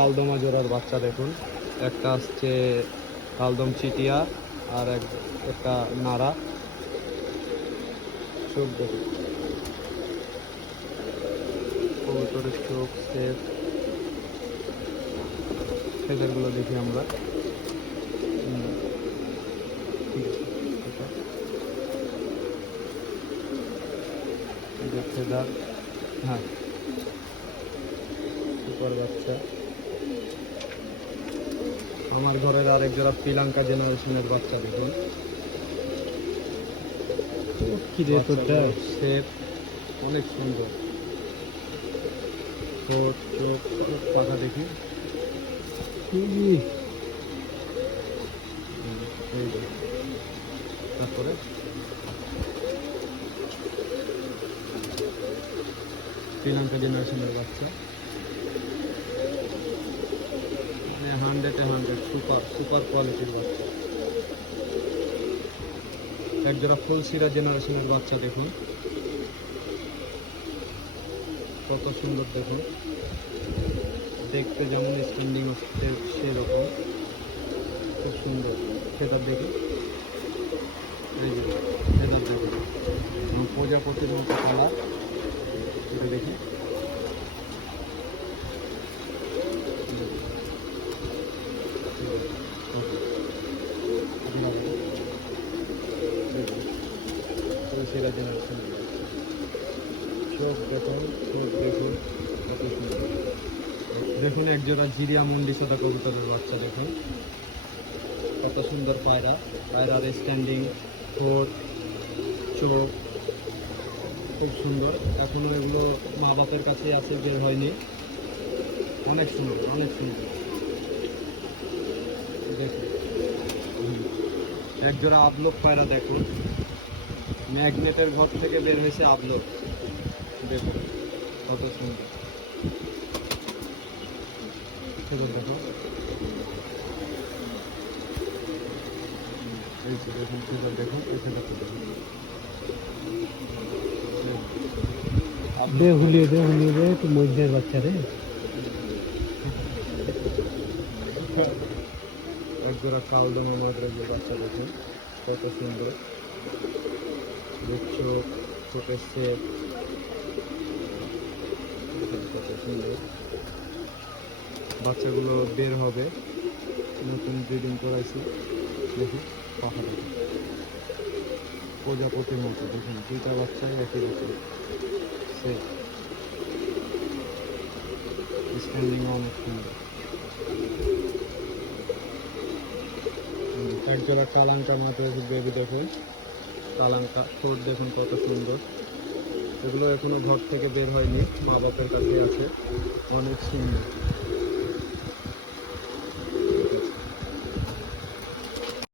কালদমা জোড়ার বাচ্চা দেখুন, একটা আসছে কালদম চিটিয়া আর একটা নাড়া। চোখ দেখুন, কবুতরের চোখ, সেপ, ফেদারগুলো দেখি আমরা। ঠিক আছে, ফেদার, হ্যাঁ, সুপার বাচ্চা। আমার ঘরের আরেক জোড়া শ্রীলঙ্কা জেনারেশনের বাচ্চা দেখুন, শেপ অনেক সুন্দর, ঠোঁট, চোখ, পাখা দেখি। তারপরে শ্রীলঙ্কা জেনারেশনের বাচ্চা, 100-100 সুপার কোয়ালিটির বাচ্চা। একজোড়া ফুলসিরা জেনারেশনের বাচ্চা দেখুন, কত সুন্দর দেখুন, দেখতে যেমন স্ট্যান্ডিং হচ্ছে সেরকম, খুব সুন্দর। ফেদার দেখি, এই যে ফেদার দেখুন, এবং প্রজাপতির মতো কালার, এটা দেখি। সেরা জেনারেশনের চোখ দেখুন, ঠোঁট দেখুন, কত সুন্দর। দেখুন একজোড়া জিরিয়া মুন্ডি সাদা কবুতরের বাচ্চা দেখুন, কত সুন্দর পায়রা, পায়রার স্ট্যান্ডিং, ঠোঁট, চোখ খুব সুন্দর। এখনো এগুলো মা বাপের কাছেই আছে, বের হয়নি। অনেক সুন্দর, অনেক সুন্দর। দেখুন একজোড়া আবলোক পায়রা দেখুন, ম্যাগনেটের ঘর থেকে বের হয়েছে আবলোক, দেখুন কত সুন্দর। দেখুন, এই যে দেখুন, ফিগার দেখুন, এখানে দেখুন, হুলিয়ে দে তো মধ্যের বাচ্চা রে। একজোড়া কালদমে ময়ূরের যে বাচ্চা দেখুন, কত সুন্দর। চোখ, ঠোঁটের শেপ, কত সুন্দর। বাচ্চাগুলো বের হবে, নতুন ব্রিডিং করাইছি। দেখুন পাখা দেখুন, প্রজাপতির মতো দেখুন, দুইটা বাচ্চাই একই রকম, সে স্ট্যান্ডিং অনেক সুন্দর। একজোড়া কালাঙ্কা মাথায় বেবি দেখুন, কালাঙ্কা, ঠোঁট দেখুন কত সুন্দর। এগুলো এখনো ঘর থেকে বের হয়নি, মা বাপের কাছে আছে, অনেক সুন্দর।